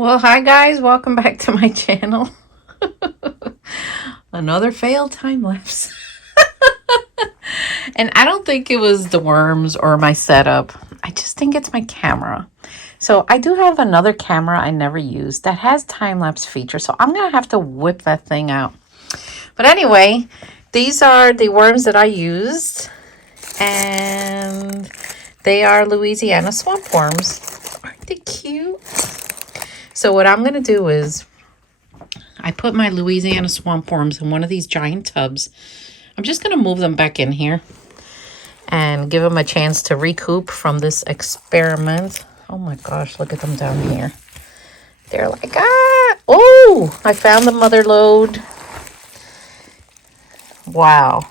Well, hi guys, welcome back to my channel. Another failed time lapse. And I don't think it was the worms or my setup. I just think it's my camera. So I do have another camera I never used that has time lapse feature. So I'm going to have to whip that thing out. But anyway, these are the worms that I used. And they are Louisiana swamp worms. Aren't they cute? So what I'm going to do is I put my Louisiana swamp worms in one of these giant tubs. I'm just going to move them back in here and give them a chance to recoup from this experiment. Oh my gosh, look at them down here. They're like, oh, I found the mother lode. Wow.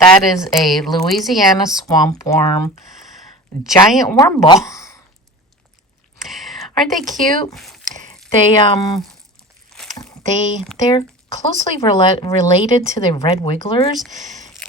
That is a Louisiana swamp worm giant worm ball. Aren't they cute? They're closely related to the red wigglers.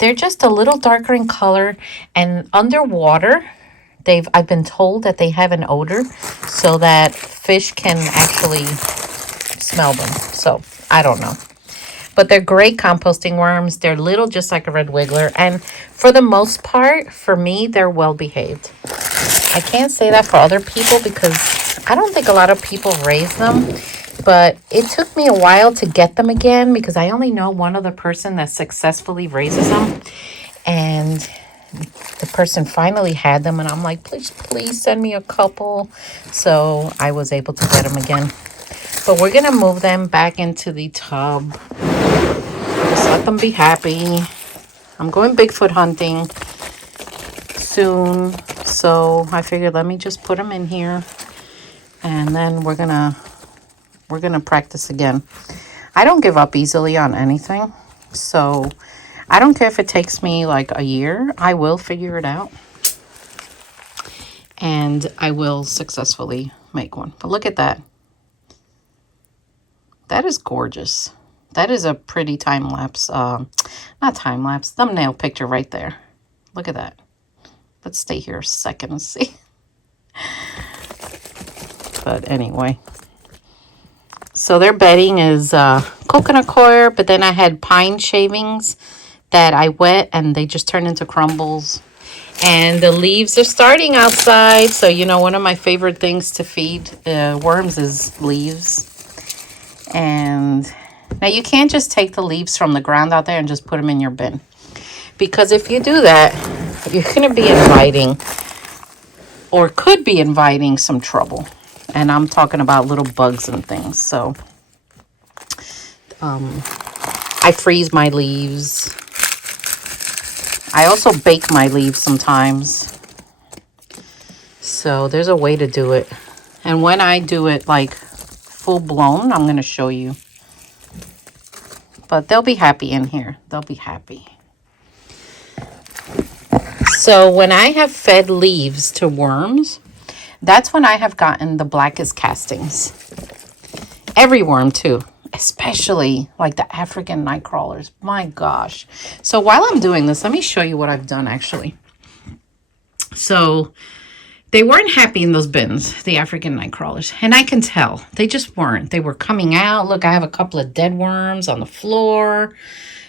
They're just a little darker in color, and underwater, I've been told that they have an odor so that fish can actually smell them. So I don't know. But they're great composting worms. They're little, just like a red wiggler. And for the most part, for me, they're well behaved. I can't say that for other people because I don't think a lot of people raise them. But it took me a while to get them again because I only know one other person that successfully raises them. And the person finally had them. And I'm like, please send me a couple. So I was able to get them again. But we're going to move them back into the tub. Just let them be happy. I'm going Bigfoot hunting soon. So I figured let me just put them in here. And then we're going to practice again. I don't give up easily on anything. So I don't care if it takes me like a year. I will figure it out. And I will successfully make one. But look at that. That is gorgeous. That is a pretty time-lapse, not time-lapse, thumbnail picture right there. Look at that. Let's stay here a second and see. But anyway. So their bedding is coconut coir, but then I had pine shavings that I wet and they just turned into crumbles. And the leaves are starting outside. So, you know, one of my favorite things to feed worms is leaves. And now you can't just take the leaves from the ground out there and just put them in your bin. Because if you do that, you're going to be inviting or could be inviting some trouble. And I'm talking about little bugs and things. So I freeze my leaves. I also bake my leaves sometimes. So there's a way to do it. And when I do it like full blown, I'm going to show you. But they'll be happy in here. They'll be happy. So when I have fed leaves to worms, that's when I have gotten the blackest castings. Every worm too, especially like the African night crawlers. My gosh. So while I'm doing this, let me show you what I've done actually. So they weren't happy in those bins, the African night crawlers. And I can tell. They just weren't. They were coming out. Look, I have a couple of dead worms on the floor.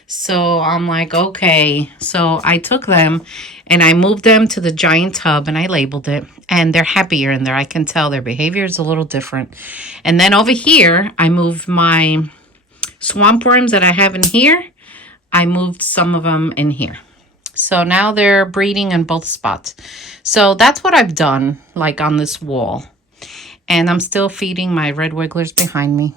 So I'm like, okay. So I took them and I moved them to the giant tub and I labeled it. And they're happier in there. I can tell their behavior is a little different. And then over here, I moved my swamp worms that I have in here. I moved some of them in here. So now they're breeding in both spots. So that's what I've done, like on this wall. And I'm still feeding my red wigglers behind me.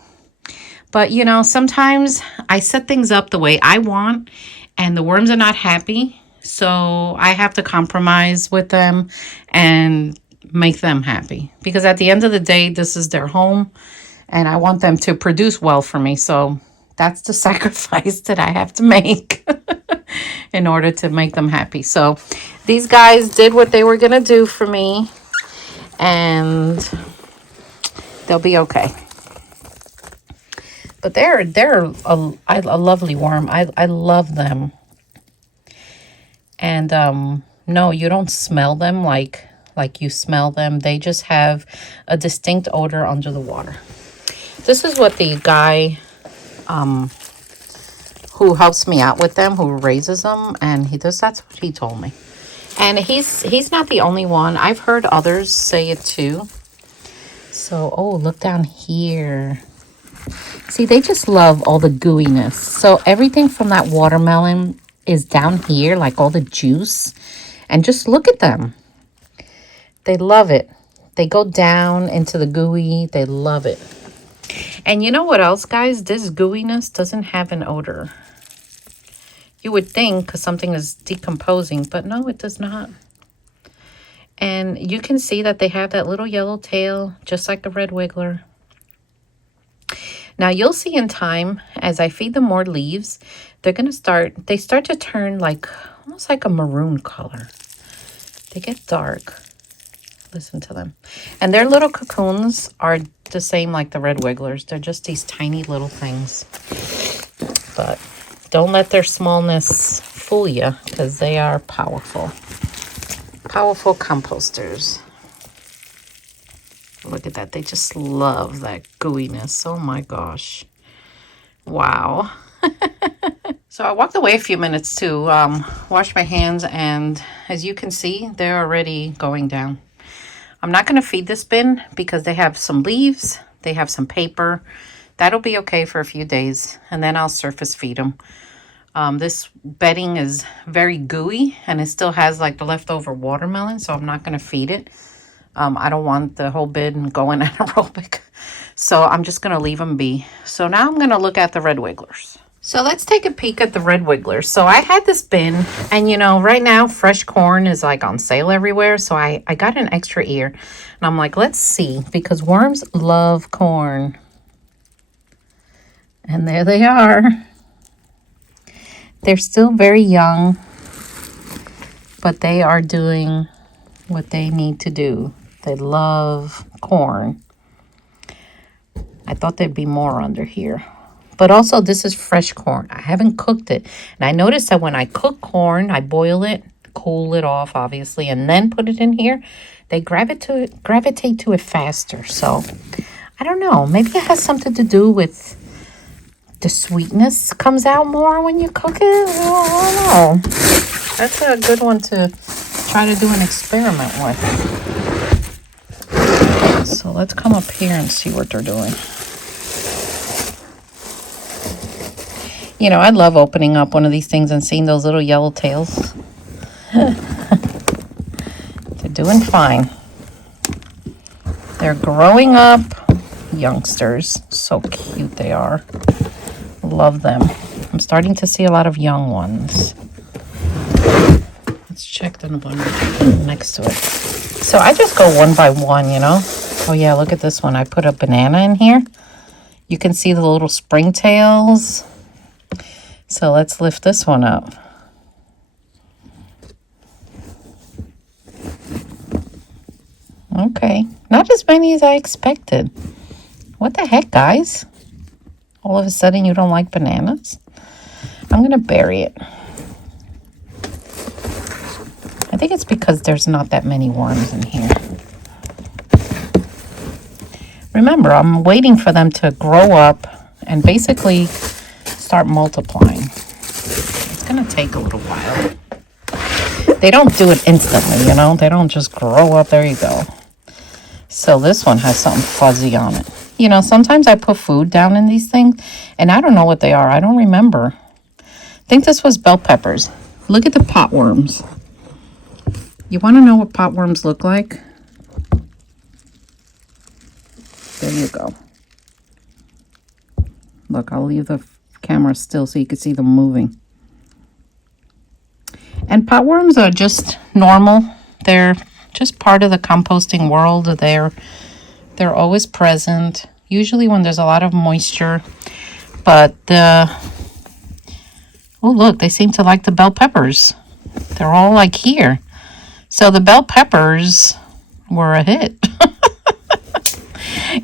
But, you know, sometimes I set things up the way I want and the worms are not happy. So I have to compromise with them and make them happy. Because at the end of the day, this is their home and I want them to produce well for me. So that's the sacrifice that I have to make in order to make them happy. So these guys did what they were going to do for me and they'll be okay. But they're a lovely worm. I love them. And no, you don't smell them like you smell them. They just have a distinct odor under the water. This is what the guy who helps me out with them, who raises them, and that's what he told me. And he's not the only one. I've heard others say it too. So, oh, look down here. See, they just love all the gooiness. So everything from that watermelon is down here, like all the juice. And just look at them. They love it. They go down into the gooey. They love it. And you know what else, guys? This gooiness doesn't have an odor. You would think because something is decomposing, but no, it does not. And you can see that they have that little yellow tail, just like the red wiggler. Now, you'll see in time, as I feed them more leaves, they start to turn like, almost like a maroon color. They get dark. Listen to them. And their little cocoons are the same like the red wigglers. They're just these tiny little things. But don't let their smallness fool you, because they are powerful. Powerful composters. Look at that. They just love that gooiness. Oh my gosh. Wow. So I walked away a few minutes to wash my hands, and as you can see, they're already going down. I'm not going to feed this bin because they have some leaves. They have some paper. That'll be okay for a few days, and then I'll surface feed them. This bedding is very gooey, and it still has like the leftover watermelon, so I'm not going to feed it. I don't want the whole bin going anaerobic, so I'm just going to leave them be. So now I'm going to look at the red wigglers. So let's take a peek at the red wigglers. So I had this bin, and you know, right now fresh corn is like on sale everywhere, so I got an extra ear, and I'm like, let's see, because worms love corn. And there they are. They're still very young, but they are doing what they need to do. They love corn. I thought there'd be more under here. But also, this is fresh corn. I haven't cooked it. And I noticed that when I cook corn, I boil it, cool it off, obviously, and then put it in here, they gravitate to it faster. So, I don't know. Maybe it has something to do with the sweetness comes out more when you cook it. I don't know. That's a good one to try to do an experiment with. So let's come up here and see what they're doing. You know, I love opening up one of these things and seeing those little yellow tails. They're doing fine. They're growing up. Youngsters. So cute they are. Love them. I'm starting to see a lot of young ones. Let's check the one next to it. So I just go one by one, you know. Oh yeah, look at this one. I put a banana in here. You can see the little springtails. So let's lift this one up. Okay, not as many as I expected. What the heck, guys? All of a sudden you don't like bananas? I'm going to bury it. I think it's because there's not that many worms in here. Remember, I'm waiting for them to grow up and basically start multiplying. It's going to take a little while. They don't do it instantly, you know? They don't just grow up. There you go. So this one has something fuzzy on it. You know, sometimes I put food down in these things, and I don't know what they are. I don't remember. I think this was bell peppers. Look at the potworms. You want to know what potworms look like? There you go. Look, I'll leave the camera still so you can see them moving. And potworms are just normal. They're just part of the composting world. They're always present, usually when there's a lot of moisture. But oh look, they seem to like the bell peppers. They're all like here. So the bell peppers were a hit.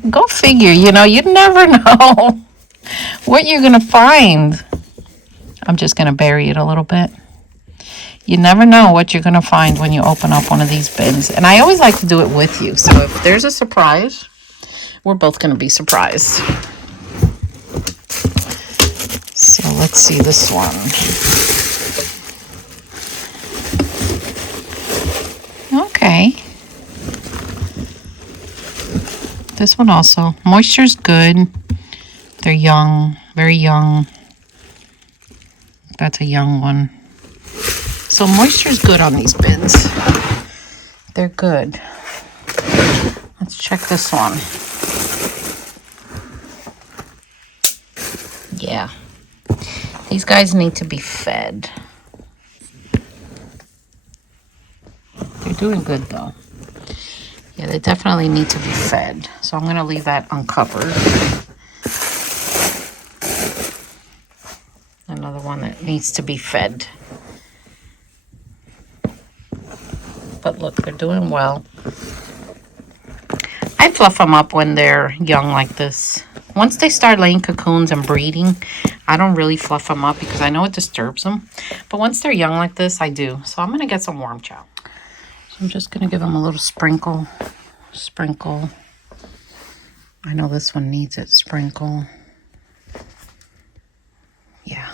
Go figure, you know, you never know what you're going to find. I'm just going to bury it a little bit. You never know what you're going to find when you open up one of these bins. And I always like to do it with you. So if there's a surprise, we're both going to be surprised. Let's see this one. Okay. This one also. Moisture's good. They're young, very young. That's a young one. So moisture's good on these bins. They're good. Let's check this one. Yeah. These guys need to be fed. They're doing good though. Yeah, they definitely need to be fed. So I'm going to leave that uncovered. Another one that needs to be fed. But look, they're doing well. I fluff them up when they're young like this. Once they start laying cocoons and breeding, I don't really fluff them up because I know it disturbs them. But once they're young like this, I do. So I'm going to get some warm chow. So I'm just going to give them a little sprinkle. Sprinkle. I know this one needs it. Sprinkle. Yeah.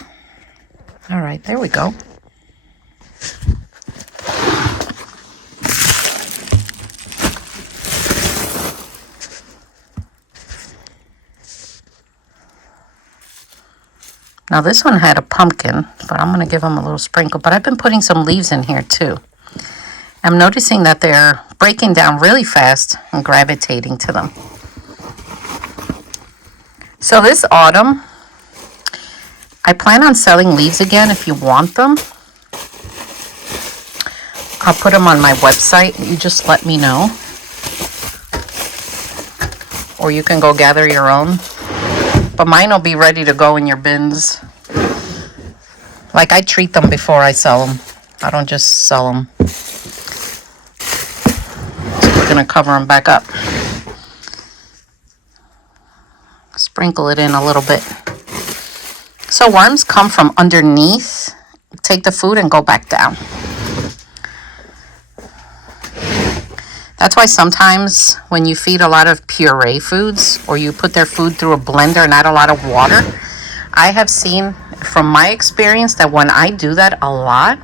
All right, there we go. Now this one had a pumpkin, but I'm going to give them a little sprinkle. But I've been putting some leaves in here too. I'm noticing that they're breaking down really fast and gravitating to them. So this autumn, I plan on selling leaves again if you want them. I'll put them on my website. You just let me know. Or you can go gather your own. But mine will be ready to go in your bins. Like I treat them before I sell them. I don't just sell them. So we're going to cover them back up. Sprinkle it in a little bit. So worms come from underneath, take the food and go back down. That's why sometimes when you feed a lot of puree foods or you put their food through a blender, not a lot of water, I have seen from my experience that when I do that a lot,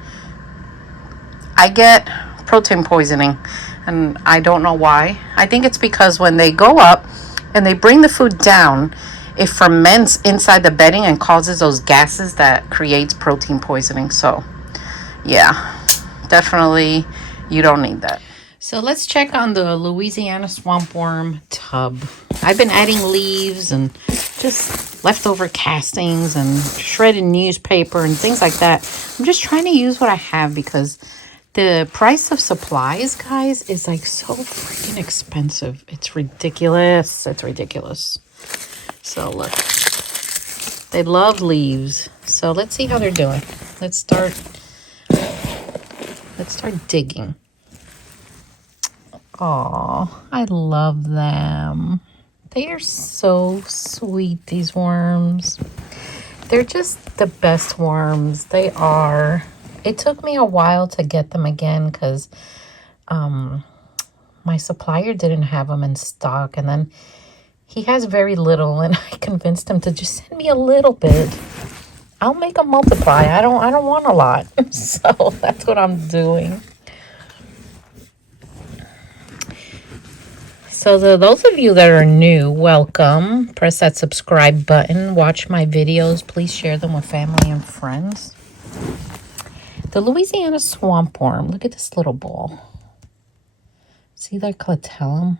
I get protein poisoning. And I don't know why. I think it's because when they go up and they bring the food down, it ferments inside the bedding and causes those gases that creates protein poisoning. So, yeah, definitely you don't need that. So let's check on the Louisiana swamp worm tub. I've been adding leaves and just leftover castings and shredded newspaper and things like that. I'm just trying to use what I have because the price of supplies, guys, is like so freaking expensive. It's ridiculous. It's ridiculous. So look, they love leaves. So let's see how they're doing. Let's start digging. Oh, I love them. They are so sweet, these worms. They're just the best worms. They are. It took me a while to get them again because my supplier didn't have them in stock. And then he has very little, and I convinced him to just send me a little bit. I'll make them multiply. I don't want a lot. So that's what I'm doing. So those of you that are new, welcome. Press that subscribe button. Watch my videos. Please share them with family and friends. The Louisiana swamp worm. Look at this little ball. See their clitellum?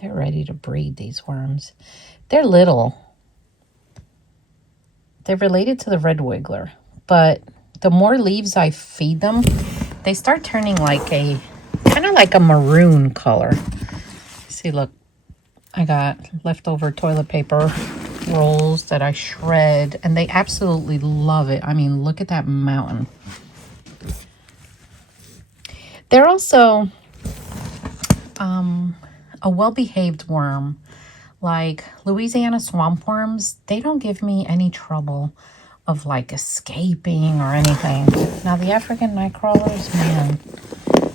They're ready to breed, these worms. They're little. They're related to the red wiggler. But the more leaves I feed them, they start turning like a, kind of like a maroon color. See, look, I got leftover toilet paper rolls that I shred, and they absolutely love it. I mean, look at that mountain. They're also a well-behaved worm. Like Louisiana swamp worms, they don't give me any trouble of like escaping or anything. Now the African night crawlers, man,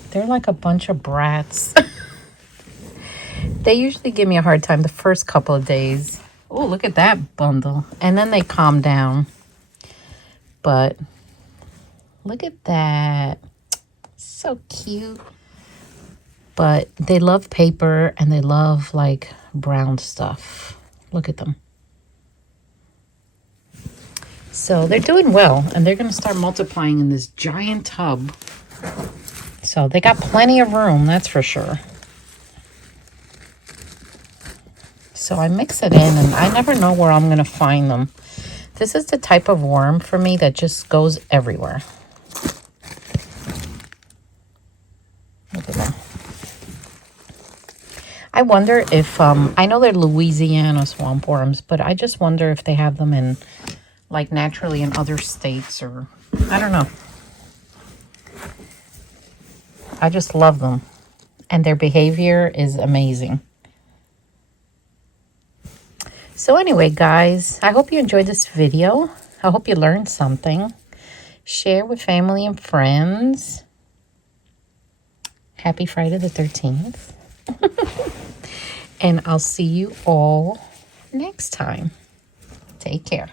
they're like a bunch of brats. They usually give me a hard time the first couple of days. Oh, look at that bundle. And then they calm down. but look at that. So cute. But they love paper and they love like brown stuff. Look at them. So they're doing well, and they're going to start multiplying in this giant tub. So they got plenty of room, that's for sure. So I mix it in, and I never know where I'm going to find them. This is the type of worm for me that just goes everywhere. Look at that. I wonder if, I know they're Louisiana swamp worms, but I just wonder if they have them in, like, naturally in other states, or, I don't know. I just love them. And their behavior is amazing. So anyway, guys, I hope you enjoyed this video. I hope you learned something. Share with family and friends. Happy Friday the 13th. And I'll see you all next time. Take care.